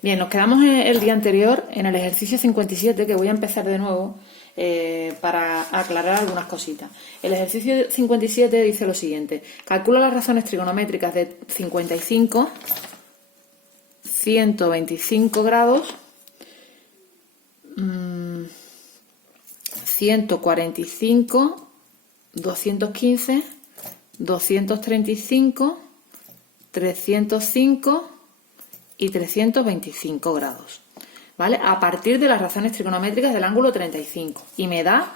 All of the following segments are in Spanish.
Bien, nos quedamos el día anterior en el ejercicio 57, que voy a empezar de nuevo para aclarar algunas cositas. El ejercicio 57 dice lo siguiente: calcula las razones trigonométricas de 55, 125 grados, 145, 215, 235, 305 y 325 grados, ¿vale? A partir de las razones trigonométricas del ángulo 35. Y me da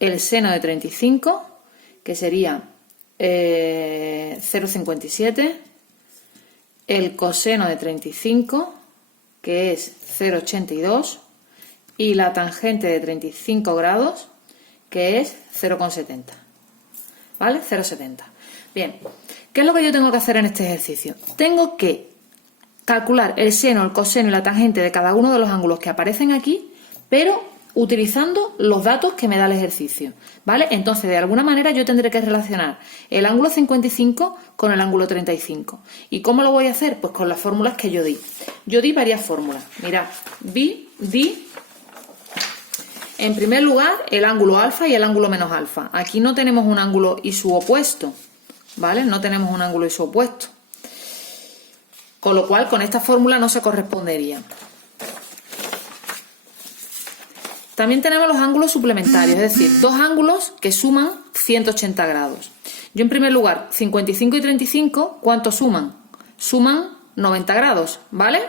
el seno de 35, que sería 0,57, el coseno de 35, que es 0,82, y la tangente de 35 grados, que es 0,70, ¿vale? 0,70. Bien, ¿qué es lo que yo tengo que hacer en este ejercicio? Tengo que calcular el seno, el coseno y la tangente de cada uno de los ángulos que aparecen aquí, pero utilizando los datos que me da el ejercicio, ¿vale? Entonces, de alguna manera yo tendré que relacionar el ángulo 55 con el ángulo 35. ¿Y cómo lo voy a hacer? Pues con las fórmulas que yo di. Yo di varias fórmulas. Mirad, di en primer lugar el ángulo alfa y el ángulo menos alfa. Aquí no tenemos un ángulo y su opuesto, ¿vale? No tenemos un ángulo y su opuesto. Con lo cual, con esta fórmula no se correspondería. También tenemos los ángulos suplementarios, es decir, dos ángulos que suman 180 grados. Yo, en primer lugar, 55 y 35, ¿cuánto suman? Suman 90 grados, ¿vale?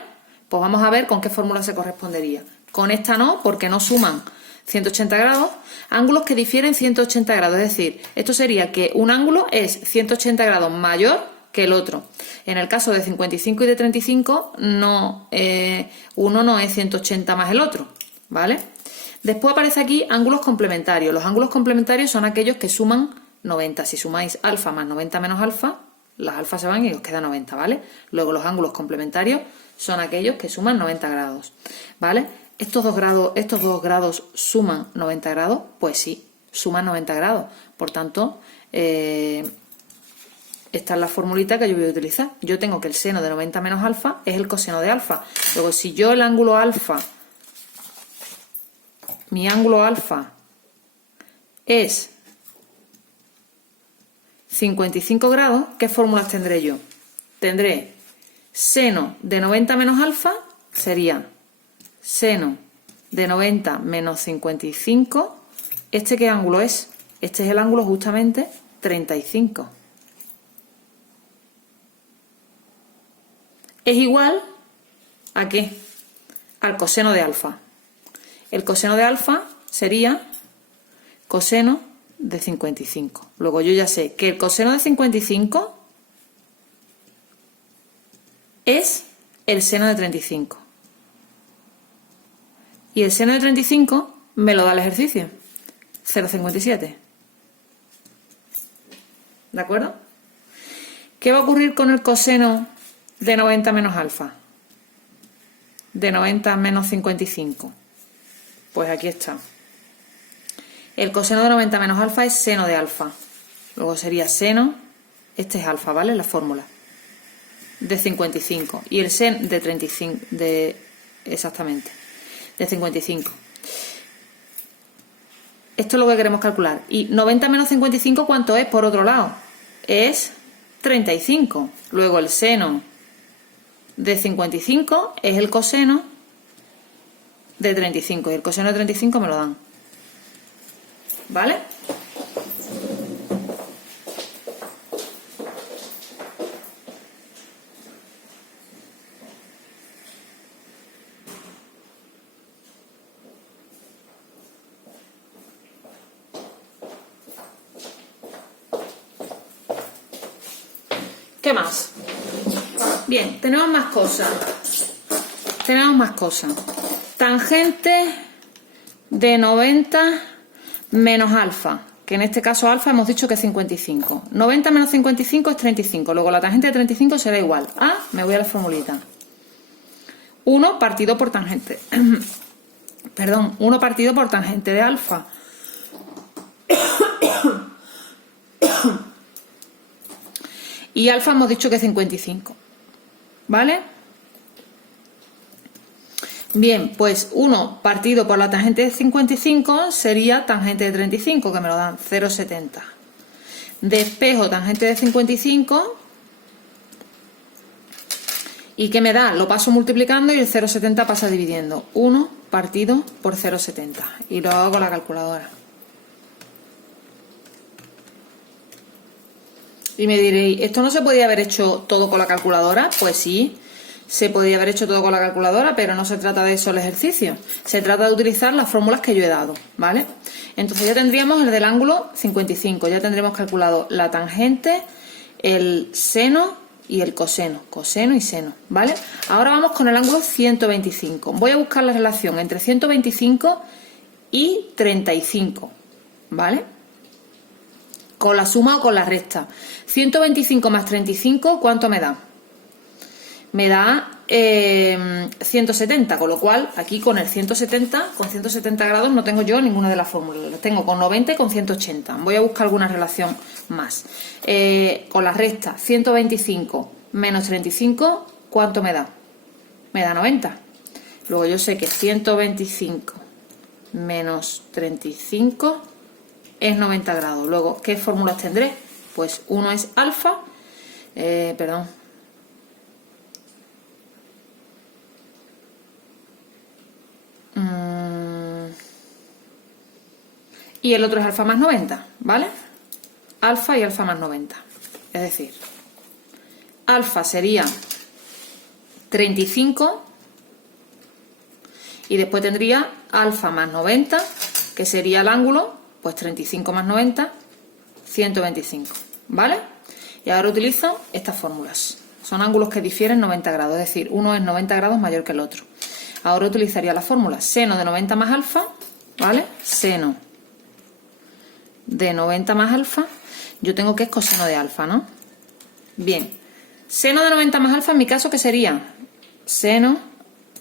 Pues vamos a ver con qué fórmula se correspondería. Con esta no, porque no suman 180 grados. Ángulos que difieren 180 grados, es decir, esto sería que un ángulo es 180 grados mayor que el otro. En el caso de 55 y de 35, uno no es 180 más el otro, ¿vale? Después aparece aquí ángulos complementarios. Los ángulos complementarios son aquellos que suman 90. Si sumáis alfa más 90 menos alfa, las alfas se van y os queda 90, ¿vale? Luego los ángulos complementarios son aquellos que suman 90 grados, ¿vale? ¿Estos dos grados suman 90 grados? Pues sí, suman 90 grados. Por tanto, esta es la formulita que yo voy a utilizar. Yo tengo que el seno de 90 menos alfa es el coseno de alfa. Luego, si yo el ángulo alfa, mi ángulo alfa es 55 grados, ¿qué fórmulas tendré yo? Tendré seno de 90 menos alfa, sería seno de 90 menos 55. ¿Este qué ángulo es? Este es el ángulo justamente 35. Es igual ¿a qué? Al coseno de alfa. El coseno de alfa sería coseno de 55. Luego yo ya sé que el coseno de 55 es el seno de 35. Y el seno de 35 me lo da el ejercicio. 0,57. ¿De acuerdo? ¿Qué va a ocurrir con el coseno de 90 menos alfa? De 90 menos 55. Pues aquí está. El coseno de 90 menos alfa es seno de alfa. Luego sería seno, este es alfa, ¿vale? La fórmula. De 55. Y el seno de 35, exactamente, de 55. Esto es lo que queremos calcular. Y 90 menos 55, ¿cuánto es por otro lado? Es 35. Luego el seno de 55 es el coseno de 35. Y el coseno de 35 me lo dan. ¿Vale? ¿Qué más? Bien, tenemos más cosas. Tangente de 90 menos alfa, que en este caso alfa hemos dicho que es 55. 90 menos 55 es 35. Luego la tangente de 35 será igual a, me voy a la formulita, 1 partido por tangente. Perdón, 1 partido por tangente de alfa. Y alfa hemos dicho que es 55. ¿Vale? Bien, pues 1 partido por la tangente de 55 sería tangente de 35, que me lo dan 0,70. Despejo tangente de 55 y ¿qué me da? Lo paso multiplicando y el 0,70 pasa dividiendo. 1 partido por 0,70 y lo hago con la calculadora. Y me diréis, ¿esto no se podía haber hecho todo con la calculadora? Pues sí, se podía haber hecho todo con la calculadora, pero no se trata de eso el ejercicio. Se trata de utilizar las fórmulas que yo he dado, ¿vale? Entonces ya tendríamos el del ángulo 55, ya tendríamos calculado la tangente, el seno y el coseno, coseno y seno, ¿vale? Ahora vamos con el ángulo 125. Voy a buscar la relación entre 125 y 35, ¿vale? Con la suma o con la resta. 125 más 35, ¿cuánto me da? Me da 170, con lo cual aquí con el 170, con 170 grados no tengo yo ninguna de las fórmulas, las tengo con 90 y con 180. Voy a buscar alguna relación más. Con la resta, 125 menos 35, ¿cuánto me da? Me da 90. Luego yo sé que 125 menos 35 es 90 grados. Luego, ¿qué fórmulas tendré? Pues uno es alfa, y el otro es alfa más 90, ¿vale? Alfa y alfa más 90. Es decir, alfa sería 35 y después tendría alfa más 90, que sería el ángulo, pues 35 más 90, 125, ¿vale? Y ahora utilizo estas fórmulas. Son ángulos que difieren 90 grados, es decir, uno es 90 grados mayor que el otro. Ahora utilizaría la fórmula seno de 90 más alfa, ¿vale? Seno de 90 más alfa, yo tengo que es coseno de alfa, ¿no? Bien, seno de 90 más alfa en mi caso, ¿qué sería? Seno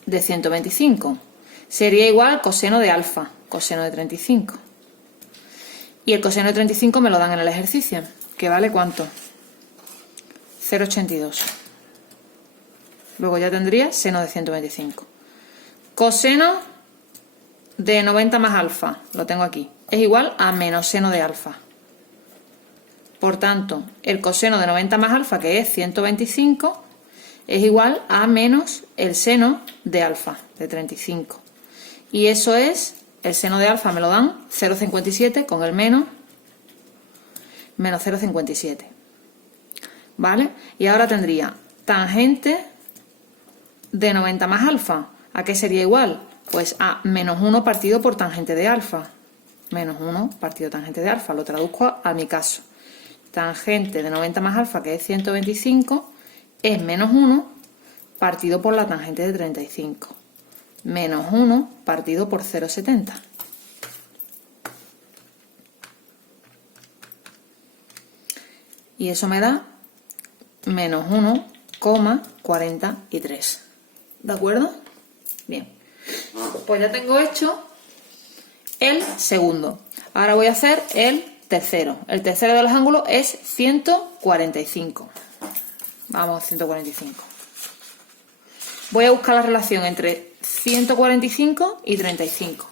de 125. Sería igual coseno de alfa, coseno de 35. Y el coseno de 35 me lo dan en el ejercicio, que vale ¿cuánto? 0,82. Luego ya tendría seno de 125. Coseno de 90 más alfa, lo tengo aquí, es igual a menos seno de alfa. Por tanto, el coseno de 90 más alfa, que es 125, es igual a menos el seno de alfa, de 35. Y eso es, el seno de alfa me lo dan 0,57 con el menos 0,57. ¿Vale? Y ahora tendría tangente de 90 más alfa. ¿A qué sería igual? Pues a menos 1 partido por tangente de alfa. Menos 1 partido tangente de alfa. Lo traduzco a mi caso. Tangente de 90 más alfa, que es 125, es menos 1 partido por la tangente de 35. Menos 1 partido por 0,70. Y eso me da menos 1,43. ¿De acuerdo? Bien. Pues ya tengo hecho el segundo. Ahora voy a hacer el tercero. El tercero de los ángulos es 145. Vamos, 145. Voy a buscar la relación entre 145 y 35.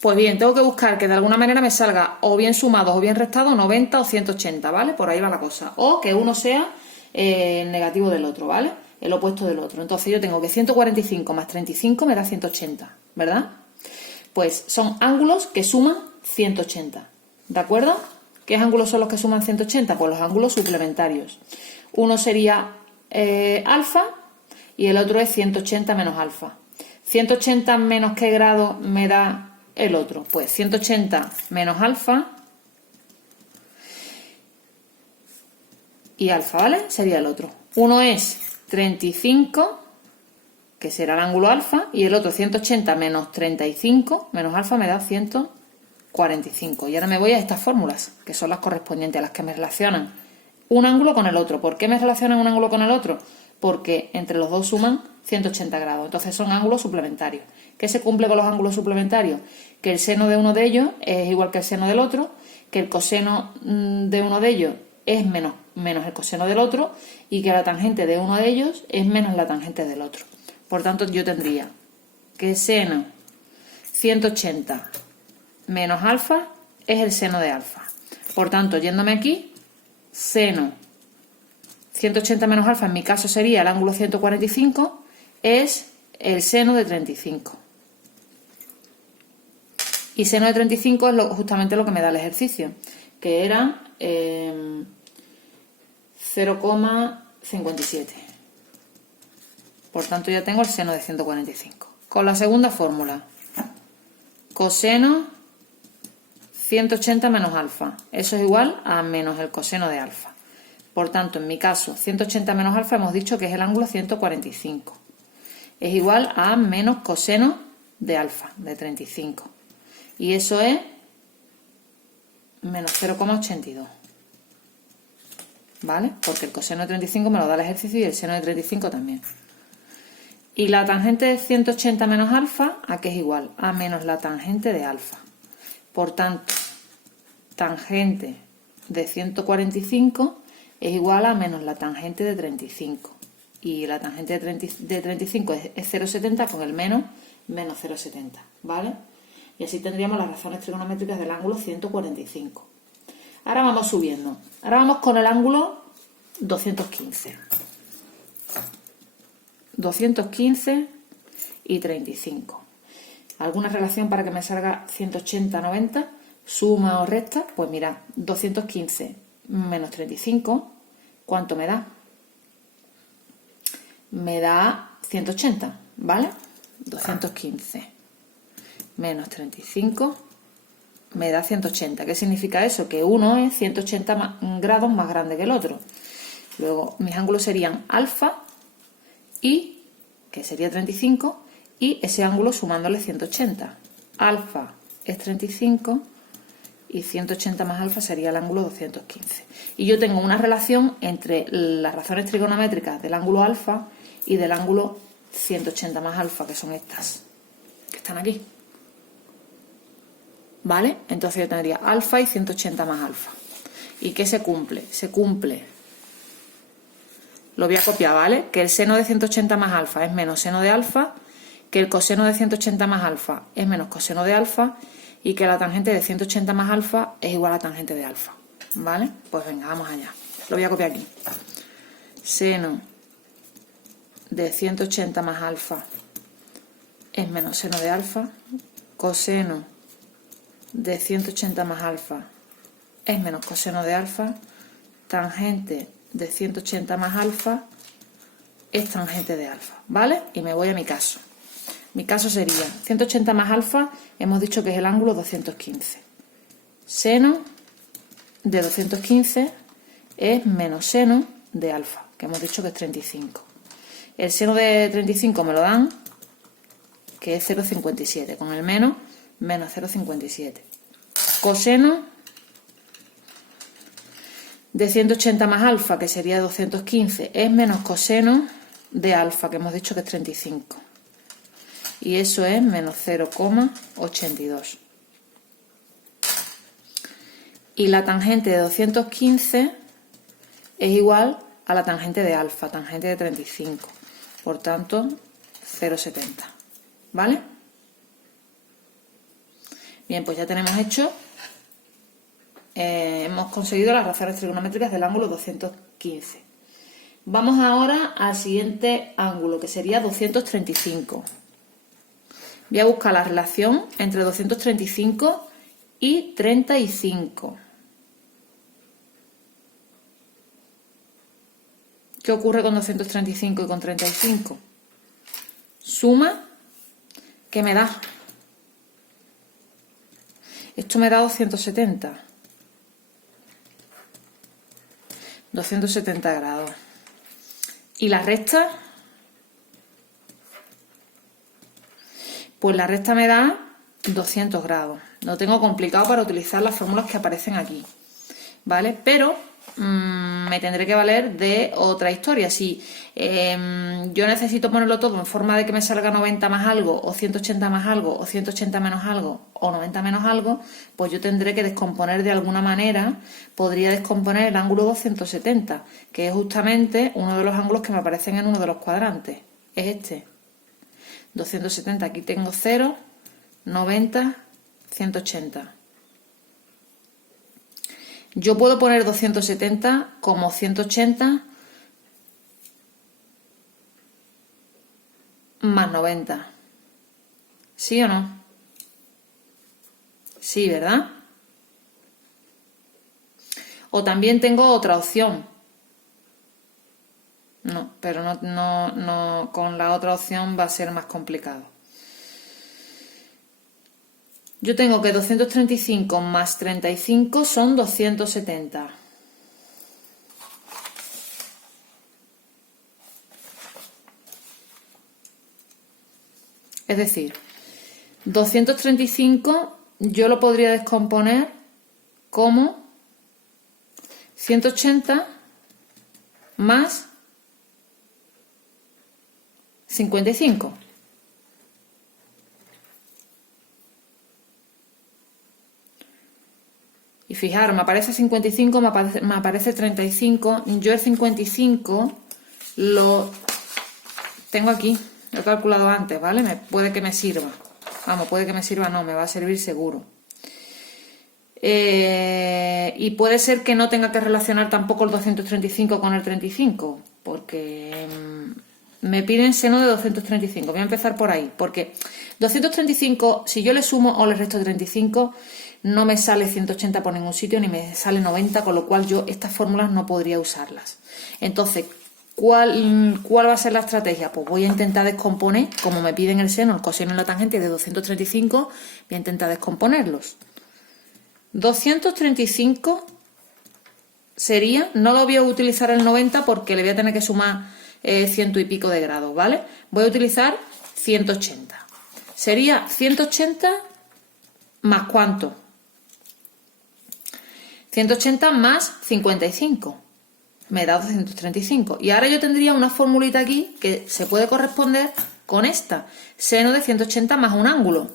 Pues bien, tengo que buscar que de alguna manera me salga o bien sumados o bien restados 90 o 180, ¿vale? Por ahí va la cosa. O que uno sea negativo del otro, ¿vale? El opuesto del otro. Entonces yo tengo que 145 más 35 me da 180, ¿verdad? Pues son ángulos que suman 180, ¿de acuerdo? ¿Qué ángulos son los que suman 180? Pues los ángulos suplementarios. Uno sería alfa y el otro es 180 menos alfa. 180 menos qué grado me da el otro, pues 180 menos alfa y alfa, ¿vale? Sería el otro. Uno es 35, que será el ángulo alfa, y el otro 180 menos 35 menos alfa me da 145. Y ahora me voy a estas fórmulas, que son las correspondientes a las que me relacionan un ángulo con el otro. ¿Por qué me relacionan un ángulo con el otro? Porque entre los dos suman 180 grados. Entonces son ángulos suplementarios. ¿Qué se cumple con los ángulos suplementarios? Que el seno de uno de ellos es igual que el seno del otro, que el coseno de uno de ellos es menos el coseno del otro y que la tangente de uno de ellos es menos la tangente del otro. Por tanto, yo tendría que seno 180 menos alfa es el seno de alfa. Por tanto, yéndome aquí, seno 180 menos alfa, en mi caso sería el ángulo 145, es el seno de 35. Y seno de 35 es justamente lo que me da el ejercicio, que era 0,57. Por tanto, ya tengo el seno de 145. Con la segunda fórmula, coseno 180 menos alfa. Eso es igual a menos el coseno de alfa. Por tanto, en mi caso, 180 menos alfa hemos dicho que es el ángulo 145. Es igual a menos coseno de alfa, de 35. Y eso es menos 0,82. ¿Vale? Porque el coseno de 35 me lo da el ejercicio y el seno de 35 también. Y la tangente de 180 menos alfa, ¿a qué es igual? A menos la tangente de alfa. Por tanto, tangente de 145 es igual a menos la tangente de 35. Y la tangente de 35 es 0,70 con el menos 0,70. ¿Vale? Y así tendríamos las razones trigonométricas del ángulo 145. Ahora vamos subiendo. Ahora vamos con el ángulo 215. 215 y 35. ¿Alguna relación para que me salga 180-90? ¿Suma o resta? Pues mira, 215 menos 35, ¿cuánto me da? Me da 180, ¿vale? 215 menos 35 me da 180. ¿Qué significa eso? Que uno es 180 grados más grande que el otro. Luego, mis ángulos serían alfa y, que sería 35, y ese ángulo sumándole 180. Alfa es 35 y 180 más alfa sería el ángulo 215. Y yo tengo una relación entre las razones trigonométricas del ángulo alfa y del ángulo 180 más alfa, que son estas, que están aquí. ¿Vale? Entonces yo tendría alfa y 180 más alfa. ¿Y qué se cumple? Se cumple. Lo voy a copiar, ¿vale? Que el seno de 180 más alfa es menos seno de alfa, que el coseno de 180 más alfa es menos coseno de alfa y que la tangente de 180 más alfa es igual a la tangente de alfa. ¿Vale? Pues venga, vamos allá. Lo voy a copiar aquí. Seno de 180 más alfa es menos seno de alfa. Coseno de 180 más alfa es menos coseno de alfa. Tangente de 180 más alfa es tangente de alfa, ¿vale? Y me voy a mi caso. Mi caso sería 180 más alfa, hemos dicho que es el ángulo 215. Seno de 215 es menos seno de alfa, que hemos dicho que es 35. El seno de 35 me lo dan, que es 0,57, con el menos 0,57. Coseno de 180 más alfa, que sería 215, es menos coseno de alfa, que hemos dicho que es 35. Y eso es menos 0,82. Y la tangente de 215 es igual a la tangente de alfa, tangente de 35. Por tanto, 0,70. ¿Vale? Bien, pues ya tenemos hecho. Hemos conseguido las razones trigonométricas del ángulo 215. Vamos ahora al siguiente ángulo, que sería 235. Voy a buscar la relación entre 235 y 35. ¿Qué ocurre con 235 y con 35? Suma, ¿qué me da? Esto me da 270. 270 grados. ¿Y la recta? Pues la recta me da 200 grados. Lo tengo complicado para utilizar las fórmulas que aparecen aquí, ¿vale? Pero me tendré que valer de otra historia. Si yo necesito ponerlo todo en forma de que me salga 90 más algo, o 180 más algo, o 180 menos algo, o 90 menos algo, pues yo tendré que descomponer de alguna manera. Podría descomponer el ángulo 270, que es justamente uno de los ángulos que me aparecen en uno de los cuadrantes. Es este. 270, aquí tengo 0, 90, 180. Yo puedo poner 270 como 180 más 90. ¿Sí o no? Sí, ¿verdad? O también tengo otra opción. No, pero no, con la otra opción va a ser más complicado. Yo tengo que 235 más 35 son 270. Es decir, 235 yo lo podría descomponer como 180 más 55. Y fijaros, me aparece 55, me aparece 35. Yo el 55 lo tengo aquí, lo he calculado antes, ¿vale? Puede que me sirva. Vamos, puede que me sirva, no, me va a servir seguro. Y puede ser que no tenga que relacionar tampoco el 235 con el 35, porque me piden seno de 235. Voy a empezar por ahí, porque 235, si yo le sumo o le resto 35, no me sale 180 por ningún sitio, ni me sale 90, con lo cual yo estas fórmulas no podría usarlas. Entonces, ¿cuál va a ser la estrategia? Pues voy a intentar descomponer, como me piden el seno, el coseno y la tangente de 235, voy a intentar descomponerlos. 235 sería, no lo voy a utilizar el 90 porque le voy a tener que sumar 100 y pico de grados, ¿vale? Voy a utilizar 180. Sería 180 más ¿cuánto? 180 más 55. Me da 235. Y ahora yo tendría una formulita aquí que se puede corresponder con esta. Seno de 180 más un ángulo.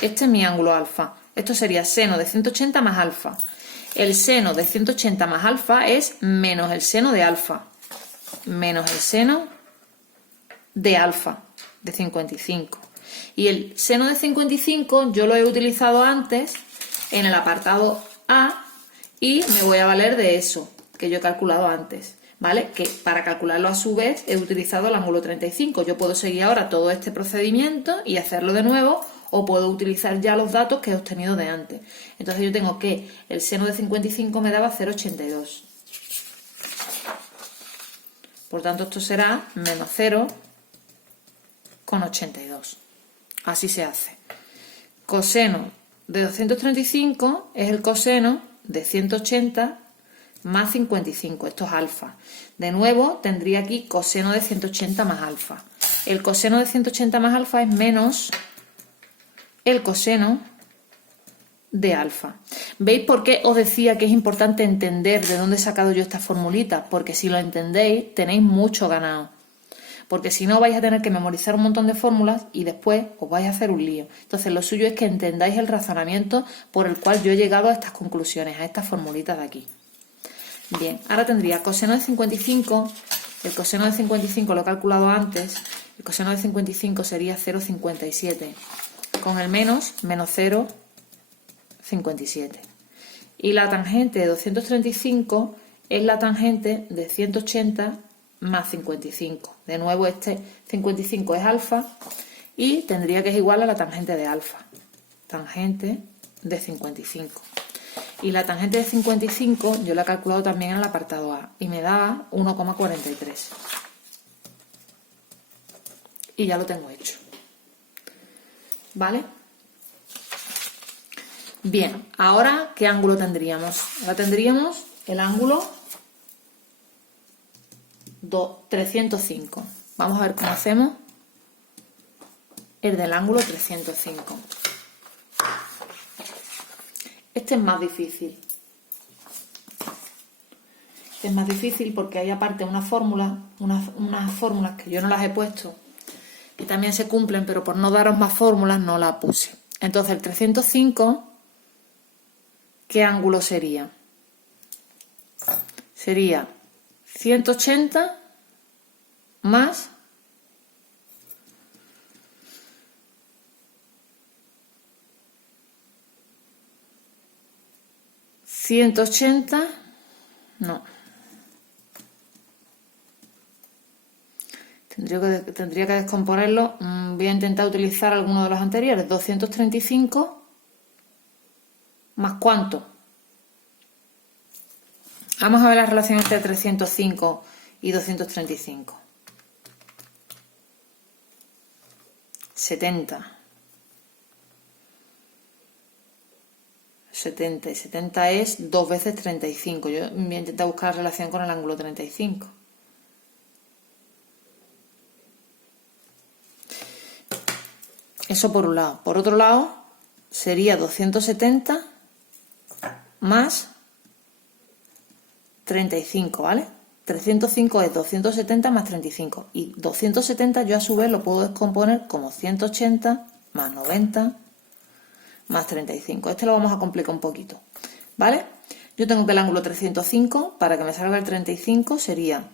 Este es mi ángulo alfa. Esto sería seno de 180 más alfa. El seno de 180 más alfa es menos el seno de alfa. Menos el seno de alfa de 55. Y el seno de 55 yo lo he utilizado antes en el apartado A y me voy a valer de eso que yo he calculado antes, ¿vale? Que para calcularlo a su vez he utilizado el ángulo 35. Yo puedo seguir ahora todo este procedimiento y hacerlo de nuevo, o puedo utilizar ya los datos que he obtenido de antes. Entonces yo tengo que el seno de 55 me daba 0,82. Por tanto, esto será menos 0,82. Así se hace. Coseno de 235 es el coseno de 180 más 55. Esto es alfa. De nuevo, tendría aquí coseno de 180 más alfa. El coseno de 180 más alfa es menos el coseno de alfa. ¿Veis por qué os decía que es importante entender de dónde he sacado yo esta formulita? Porque si lo entendéis, tenéis mucho ganado. Porque si no, vais a tener que memorizar un montón de fórmulas y después os vais a hacer un lío. Entonces, lo suyo es que entendáis el razonamiento por el cual yo he llegado a estas conclusiones, a estas formulitas de aquí. Bien, ahora tendría coseno de 55. El coseno de 55 lo he calculado antes. El coseno de 55 sería 0,57. Con el menos 0,57. Y la tangente de 235 es la tangente de 180 más 55. De nuevo, este 55 es alfa y tendría que ser igual a la tangente de alfa. Tangente de 55. Y la tangente de 55 yo la he calculado también en el apartado A y me da 1,43. Y ya lo tengo hecho. ¿Vale? Bien, ahora ¿qué ángulo tendríamos? Ahora tendríamos el ángulo 305. Vamos a ver cómo hacemos el del ángulo 305. Este es más difícil. es más difícil porque hay aparte una fórmula, unas fórmulas que yo no las he puesto, que también se cumplen, pero por no daros más fórmulas no las puse. Entonces, el 305, ¿qué ángulo sería? Sería 180 más 180, no. Tendría que descomponerlo. Voy a intentar utilizar alguno de los anteriores. 235 más ¿cuánto? Vamos a ver la relación entre 305 y 235. 70. 70 y 70 es 2 veces 35. Yo voy a intentar buscar la relación con el ángulo 35. Eso por un lado. Por otro lado, sería 270 más 35, ¿vale? 305 es 270 más 35. Y 270 yo a su vez lo puedo descomponer como 180 más 90 más 35. Este lo vamos a complicar un poquito, ¿vale? Yo tengo que el ángulo 305, para que me salga el 35, sería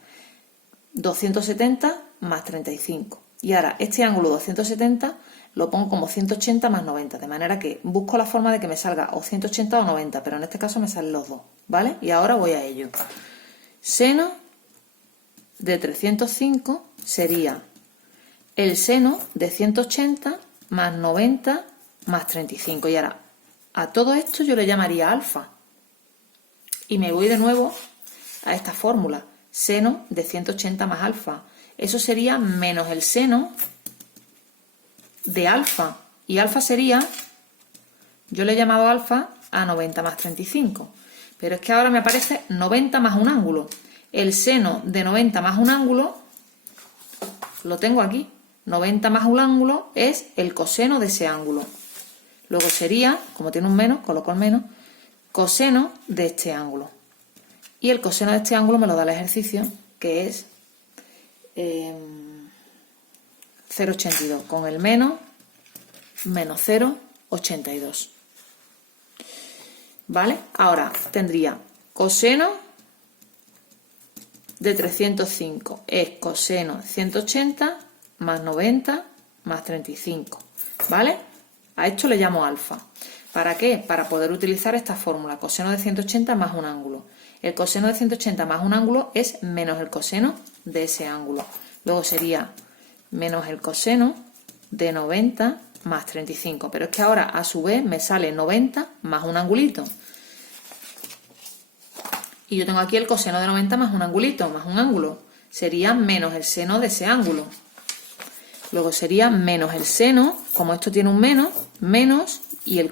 270 más 35. Y ahora, este ángulo 270 lo pongo como 180 más 90, de manera que busco la forma de que me salga o 180 o 90, pero en este caso me salen los dos, ¿vale? Y ahora voy a ello. Seno de 305 sería el seno de 180 más 90 más 35. Y ahora, a todo esto yo le llamaría alfa. Y me voy de nuevo a esta fórmula. Seno de 180 más alfa. Eso sería menos el seno de alfa. Y alfa sería, yo le he llamado alfa a 90 más 35. Pero es que ahora me aparece 90 más un ángulo. El seno de 90 más un ángulo, lo tengo aquí. 90 más un ángulo es el coseno de ese ángulo. Luego sería, como tiene un menos, coloco el menos, coseno de este ángulo. Y el coseno de este ángulo me lo da el ejercicio, que es 0,82. Con el menos 0,82. ¿Vale? Ahora tendría coseno de 305. Es coseno de 180 más 90 más 35. ¿Vale? A esto le llamo alfa. ¿Para qué? Para poder utilizar esta fórmula. Coseno de 180 más un ángulo. El coseno de 180 más un ángulo es menos el coseno de ese ángulo. Luego sería menos el coseno de 90 más 35. Pero es que ahora a su vez me sale 90 más un angulito. Y yo tengo aquí el coseno de 90 más un angulito, más un ángulo. Sería menos el seno de ese ángulo. Luego sería menos el seno, como esto tiene un menos, y el